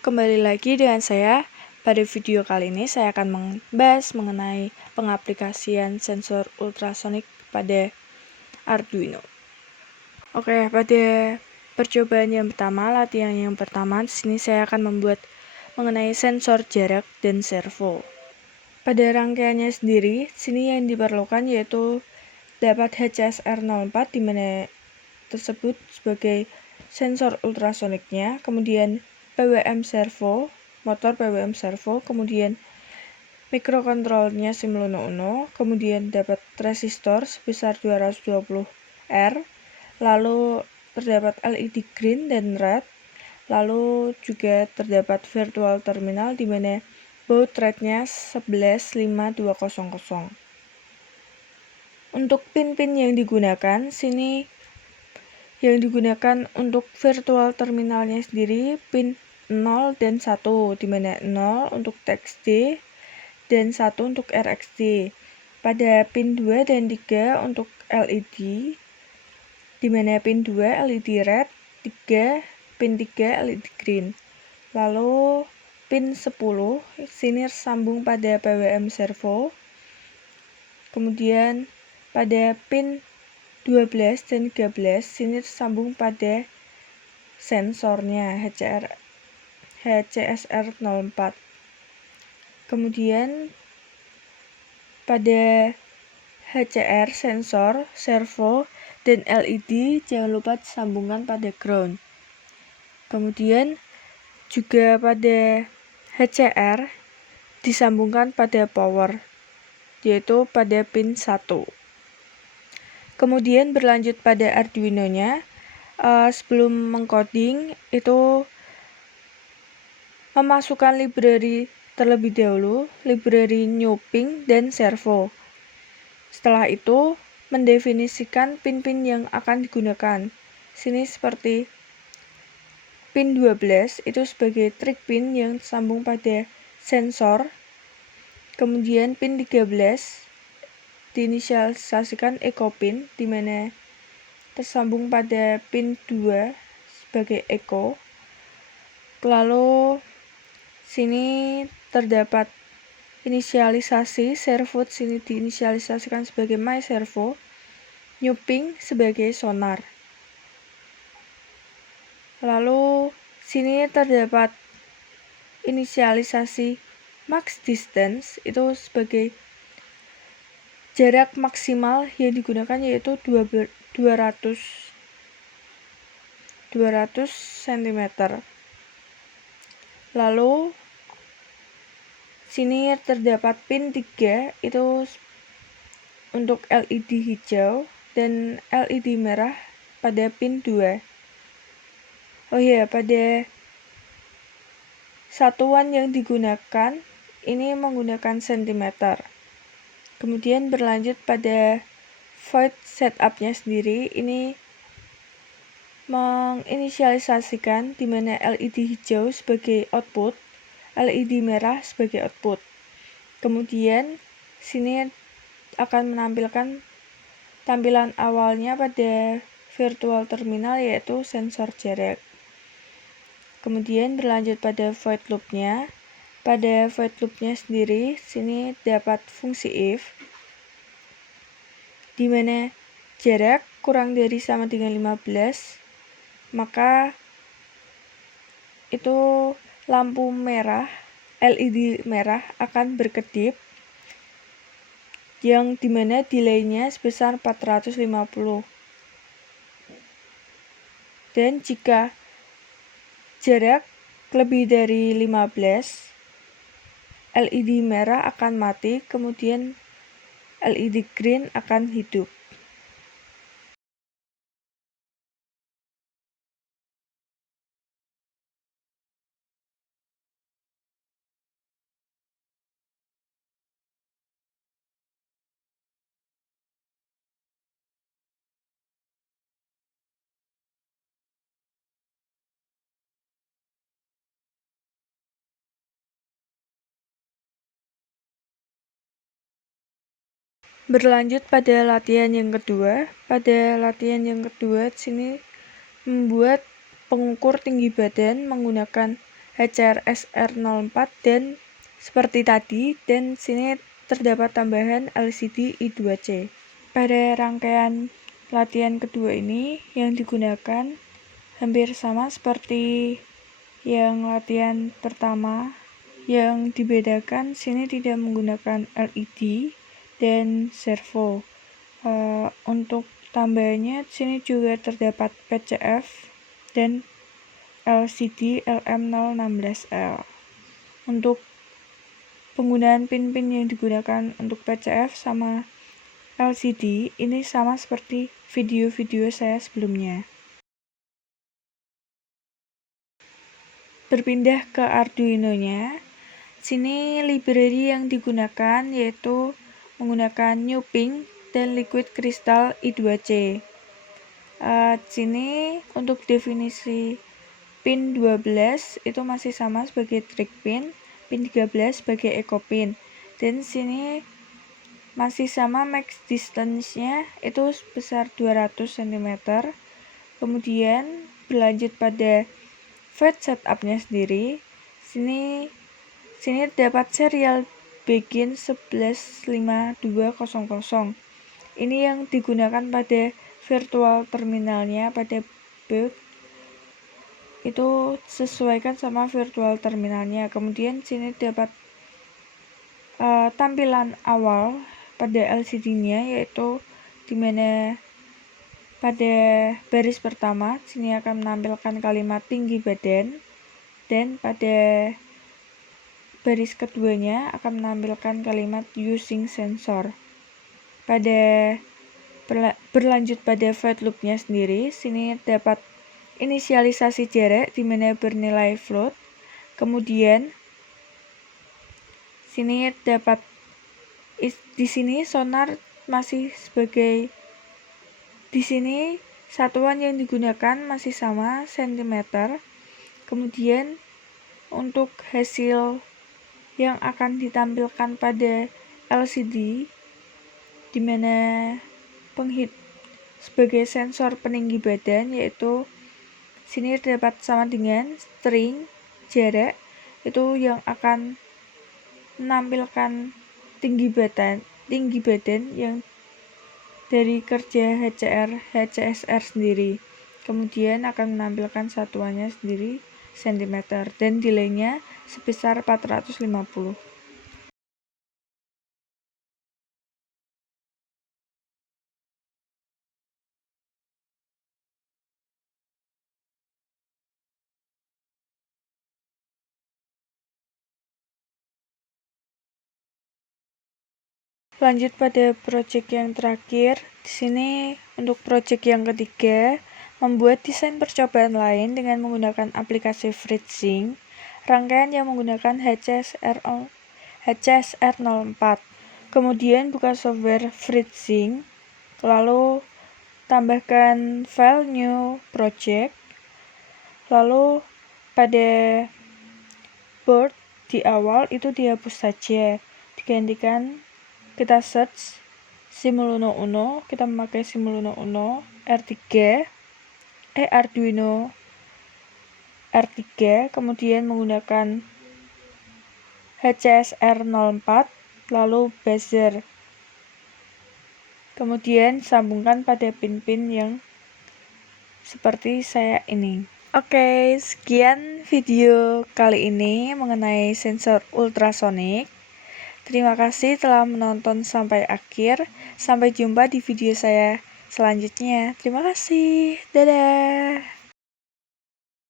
kembali lagi dengan saya. Pada video kali ini saya akan membahas mengenai pengaplikasian sensor ultrasonik pada Arduino. Oke, pada percobaan yang pertama, latihan yang pertama, di sini saya akan membuat mengenai sensor jarak dan servo. Pada rangkaiannya sendiri, sini yang diperlukan yaitu dapat HCSR04 di mana tersebut sebagai sensor ultrasoniknya, kemudian PWM servo, motor PWM servo, kemudian mikrokontrolnya Simulino Uno, kemudian dapat resistor sebesar 220R, lalu terdapat LED green dan red, lalu juga terdapat virtual terminal di mana baud rate-nya 115200. Untuk pin-pin yang digunakan, sini yang digunakan untuk virtual terminalnya sendiri pin 0 dan 1, di mana 0 untuk TXD dan 1 untuk RXD. Pada pin 2 dan 3 untuk LED, di mana pin 2 LED red, pin 3 LED green. Lalu pin 10 sini sambung pada PWM servo. Kemudian pada pin 12 dan 13 sini tersambung pada sensornya HCSR04. Kemudian pada HCR sensor, servo, dan LED jangan lupa disambungkan pada ground. Kemudian juga pada HCR disambungkan pada power, yaitu pada pin 1. Kemudian berlanjut pada Arduino-nya, sebelum mengcoding itu memasukkan library terlebih dahulu, library Newping dan servo. Setelah itu mendefinisikan pin-pin yang akan digunakan. Sini seperti pin 12 itu sebagai trig pin yang tersambung pada sensor. Kemudian pin 13 diinisialisasikan echo pin di mana tersambung pada pin 2 sebagai echo. Lalu sini terdapat inisialisasi servo, sini diinisialisasikan sebagai my servo, Newping sebagai sonar. Lalu sini terdapat inisialisasi max distance itu sebagai jarak maksimal yang digunakan yaitu 200 cm. Lalu sini terdapat pin 3 itu untuk LED hijau dan LED merah pada pin 2. Oh iya, pada satuan yang digunakan ini menggunakan cm. Kemudian berlanjut pada void setup-nya sendiri, ini menginisialisasikan di mana LED hijau sebagai output, LED merah sebagai output. Kemudian sini akan menampilkan tampilan awalnya pada virtual terminal yaitu sensor jarak. Kemudian berlanjut pada void loop-nya. Pada void loop-nya sendiri sini dapat fungsi if di mana jarak kurang dari sama dengan 15, maka itu lampu merah, LED merah akan berkedip yang dimana delay-nya sebesar 450. Dan jika jarak lebih dari 15, LED merah akan mati, kemudian LED green akan hidup. Berlanjut pada latihan yang kedua. Pada latihan yang kedua sini membuat pengukur tinggi badan menggunakan HRSR04 dan seperti tadi, dan sini terdapat tambahan LCD I2C. Pada rangkaian latihan kedua ini yang digunakan hampir sama seperti yang latihan pertama. Yang dibedakan sini tidak menggunakan LED dan servo. Untuk tambahannya sini juga terdapat PCF dan LCD LM016L. Untuk penggunaan pin-pin yang digunakan untuk PCF sama LCD ini sama seperti video-video saya sebelumnya. Berpindah ke Arduino-nya, sini library yang digunakan yaitu menggunakan Newpink dan Liquid Crystal I2C. Sini untuk definisi pin 12 itu masih sama sebagai trick pin 13 sebagai echo pin, dan sini masih sama max distance-nya itu sebesar 200 cm. Kemudian berlanjut pada flight setup-nya sendiri, sini terdapat serial begin 115200. Ini yang digunakan pada virtual terminalnya. Pada boot itu sesuaikan sama virtual terminalnya. Kemudian sini dapat tampilan awal pada LCD-nya, yaitu dimana pada baris pertama sini akan menampilkan kalimat tinggi badan, dan pada baris keduanya akan menampilkan kalimat using sensor. Pada berlanjut pada void loop-nya sendiri, sini dapat inisialisasi jarak di mana bernilai float. Kemudian sini dapat di sini sonar masih sebagai di sini satuan yang digunakan masih sama cm. Kemudian untuk hasil yang akan ditampilkan pada LCD di mana sebagai sensor peninggi badan, yaitu sini dapat sama dengan string jarak itu yang akan menampilkan tinggi badan yang dari kerja HCSR sendiri. Kemudian akan menampilkan satuannya sendiri cm dan delay-nya sebesar 450. Lanjut pada project yang terakhir. Di sini untuk project yang ketiga, membuat desain percobaan lain dengan menggunakan aplikasi FreeSync, rangkaian yang menggunakan HCSR04. Kemudian buka software FreeSync, lalu tambahkan file new project, lalu pada board di awal itu dihapus saja, digantikan kita search Simuluno Uno, kita memakai Simuluno Uno Arduino R3, kemudian menggunakan HCSR04, lalu buzzer. Kemudian sambungkan pada pin-pin yang seperti saya ini. Oke, sekian video kali ini mengenai sensor ultrasonik. Terima kasih telah menonton sampai akhir. Sampai jumpa di video saya selanjutnya. Terima kasih. Dadah.